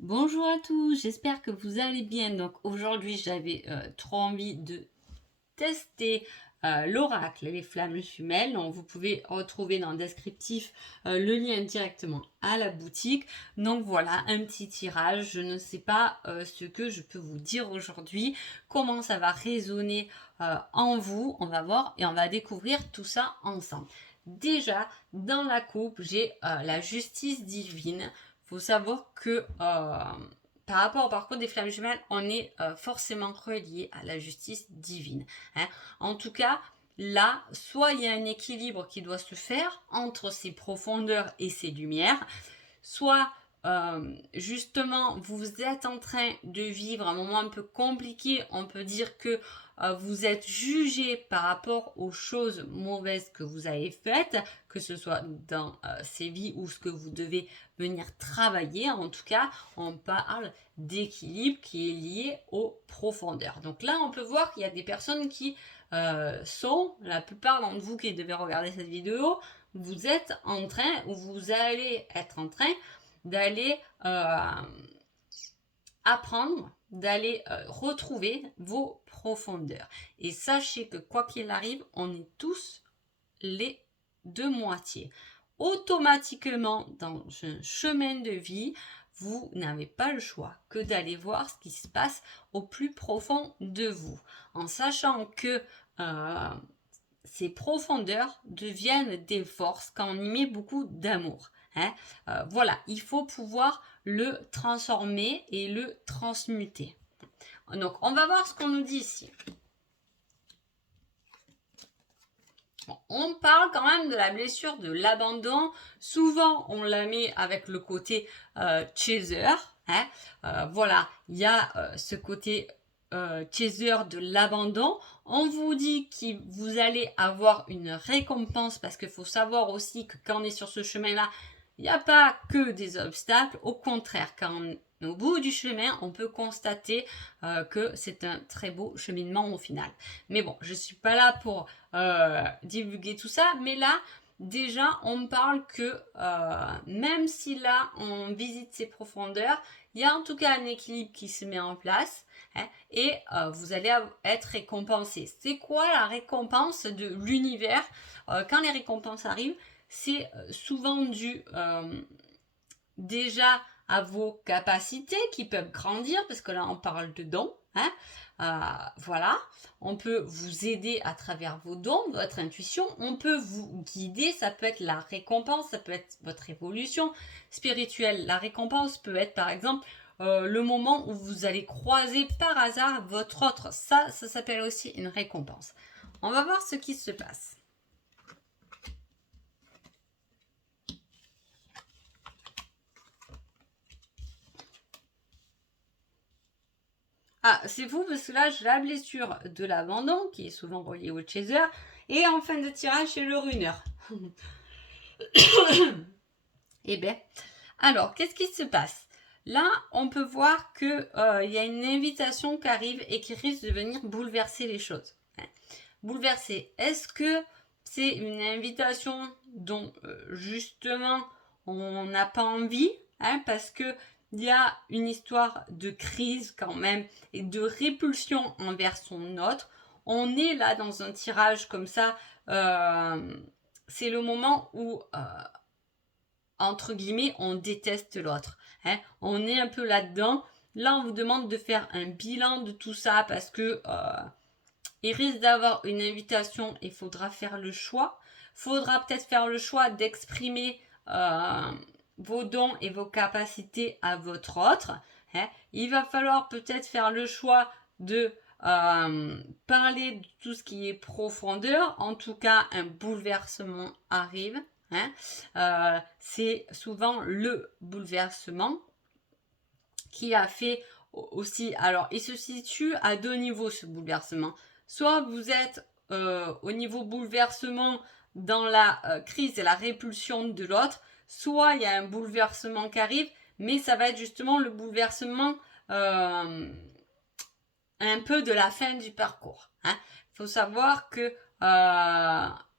Bonjour à tous, j'espère que vous allez bien. Donc aujourd'hui j'avais trop envie de tester l'oracle et les flammes jumelles. Donc vous pouvez retrouver dans le descriptif le lien directement à la boutique. Donc voilà un petit tirage. Je ne sais pas ce que je peux vous dire aujourd'hui, comment ça va résonner en vous. On va voir et on va découvrir tout ça ensemble. Déjà dans la coupe j'ai la justice divine. Faut savoir que par rapport au parcours des flammes jumelles, on est forcément relié à la justice divine. Hein. En tout cas, là, soit il y a un équilibre qui doit se faire entre ces profondeurs et ces lumières, soit justement vous êtes en train de vivre un moment un peu compliqué, on peut dire que vous êtes jugé par rapport aux choses mauvaises que vous avez faites, que ce soit dans ces vies ou ce que vous devez venir travailler. En tout cas, on parle d'équilibre qui est lié aux profondeurs. Donc là, on peut voir qu'il y a des personnes qui sont, la plupart d'entre vous qui devez regarder cette vidéo, vous êtes en train, ou vous allez être en train d'aller apprendre, d'aller retrouver vos profondeurs. Et sachez que quoi qu'il arrive, on est tous les deux moitiés. Automatiquement, dans un chemin de vie, vous n'avez pas le choix que d'aller voir ce qui se passe au plus profond de vous, en sachant que ces profondeurs deviennent des forces quand on y met beaucoup d'amour. Hein. Voilà, il faut pouvoir le transformer et le transmuter. Donc, on va voir ce qu'on nous dit ici. Bon, on parle quand même de la blessure de l'abandon. Souvent, on la met avec le côté chaser. Hein. Voilà, il y a ce côté chaser de l'abandon. On vous dit que vous allez avoir une récompense parce qu'il faut savoir aussi que quand on est sur ce chemin-là, il n'y a pas que des obstacles. Au contraire, quand on est au bout du chemin, on peut constater que c'est un très beau cheminement au final. Mais bon, je ne suis pas là pour divulguer tout ça, mais là, déjà, on me parle que même si là, on visite ces profondeurs, il y a en tout cas un équilibre qui se met en place. Hein, et vous allez être récompensé. C'est quoi la récompense de l'univers quand les récompenses arrivent, c'est souvent dû déjà à vos capacités qui peuvent grandir, parce que là on parle de dons. Hein. Voilà, on peut vous aider à travers vos dons, votre intuition, on peut vous guider, ça peut être la récompense, ça peut être votre évolution spirituelle. La récompense peut être par exemple le moment où vous allez croiser par hasard votre autre. Ça s'appelle aussi une récompense. On va voir ce qui se passe. Ah, c'est fou parce que là, j'ai la blessure de l'abandon, qui est souvent reliée au chaser, et en fin de tirage, c'est le runner. Eh bien, alors, qu'est-ce qui se passe? Là, on peut voir qu'il y a une invitation qui arrive et qui risque de venir bouleverser les choses. Bouleverser. Est-ce que c'est une invitation dont, justement, on n'a pas envie, parce que il y a une histoire de crise quand même et de répulsion envers son autre. On est là dans un tirage comme ça. C'est le moment où, entre guillemets, on déteste l'autre. Hein. On est un peu là-dedans. Là, on vous demande de faire un bilan de tout ça parce que il risque d'avoir une invitation et il faudra faire le choix. Il faudra peut-être faire le choix d'exprimer vos dons et vos capacités à votre autre. Hein. Il va falloir peut-être faire le choix de parler de tout ce qui est profondeur. En tout cas, un bouleversement arrive. Hein. C'est souvent le bouleversement qui a fait aussi. Alors, il se situe à deux niveaux ce bouleversement. Soit vous êtes au niveau bouleversement dans la crise et la répulsion de l'autre, soit il y a un bouleversement qui arrive, mais ça va être justement le bouleversement un peu de la fin du parcours. Hein. Faut savoir que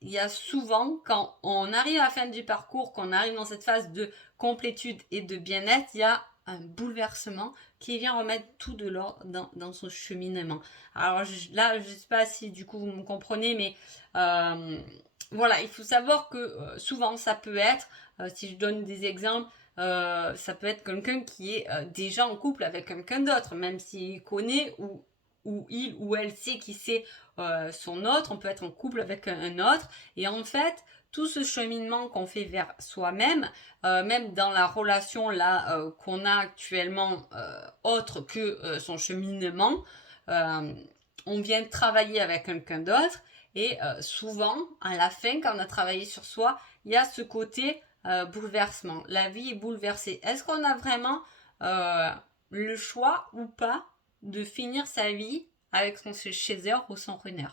il y a souvent, quand on arrive à la fin du parcours, qu'on arrive dans cette phase de complétude et de bien-être, il y a un bouleversement qui vient remettre tout de l'ordre dans son cheminement. Alors là, je ne sais pas si du coup vous me comprenez, mais voilà, il faut savoir que souvent ça peut être, si je donne des exemples, ça peut être quelqu'un qui est déjà en couple avec quelqu'un d'autre, même s'il connaît ou il ou elle sait qui c'est son autre, on peut être en couple avec un autre, et en fait, tout ce cheminement qu'on fait vers soi-même, même dans la relation là qu'on a actuellement autre que son cheminement, on vient travailler avec quelqu'un d'autre et souvent à la fin quand on a travaillé sur soi, il y a ce côté bouleversement. La vie est bouleversée. Est-ce qu'on a vraiment le choix ou pas de finir sa vie avec son chaser ou son runner?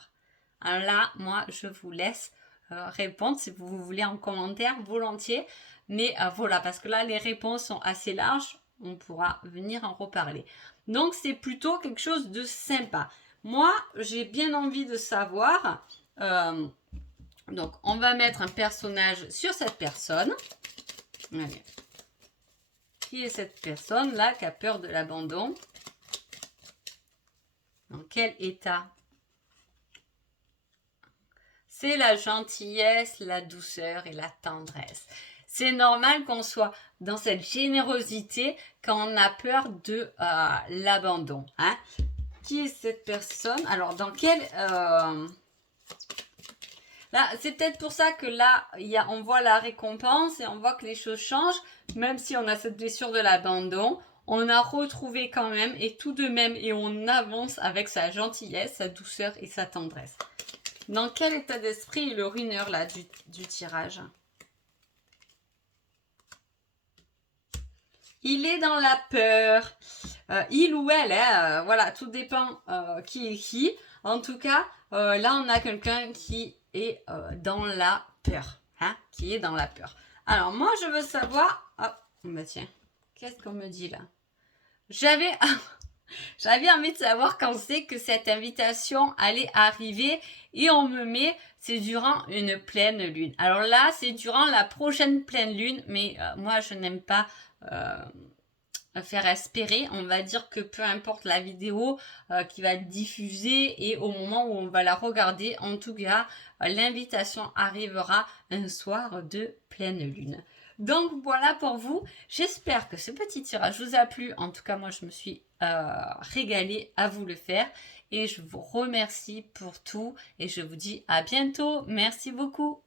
Alors là, moi, je vous laisse répondre si vous voulez en commentaire volontiers. Mais voilà, parce que là, les réponses sont assez larges. On pourra venir en reparler. Donc, c'est plutôt quelque chose de sympa. Moi, j'ai bien envie de savoir. Donc, on va mettre un personnage sur cette personne. Allez. Qui est cette personne-là qui a peur de l'abandon? Dans quel état? C'est la gentillesse, la douceur et la tendresse. C'est normal qu'on soit dans cette générosité quand on a peur de l'abandon. Hein? Qui est cette personne? Alors, dans quel... Là, c'est peut-être pour ça que là, on voit la récompense et on voit que les choses changent. Même si on a cette blessure de l'abandon, on a retrouvé quand même et tout de même et on avance avec sa gentillesse, sa douceur et sa tendresse. Dans quel état d'esprit est le runner là du tirage? Il est dans la peur. Il ou elle, hein, voilà, tout dépend qui est qui. En tout cas, là, on a quelqu'un qui est dans la peur. Hein, qui est dans la peur. Alors, moi, je veux savoir... Oh, bah tiens, qu'est-ce qu'on me dit là? J'avais envie de savoir quand c'est que cette invitation allait arriver et on me met, c'est durant une pleine lune. Alors là, c'est durant la prochaine pleine lune, mais moi, je n'aime pas faire espérer. On va dire que peu importe la vidéo qui va être diffusée et au moment où on va la regarder, en tout cas, l'invitation arrivera un soir de pleine lune. Donc voilà pour vous. J'espère que ce petit tirage vous a plu. En tout cas, moi, je me suis régalée à vous le faire. Et je vous remercie pour tout. Et je vous dis à bientôt. Merci beaucoup.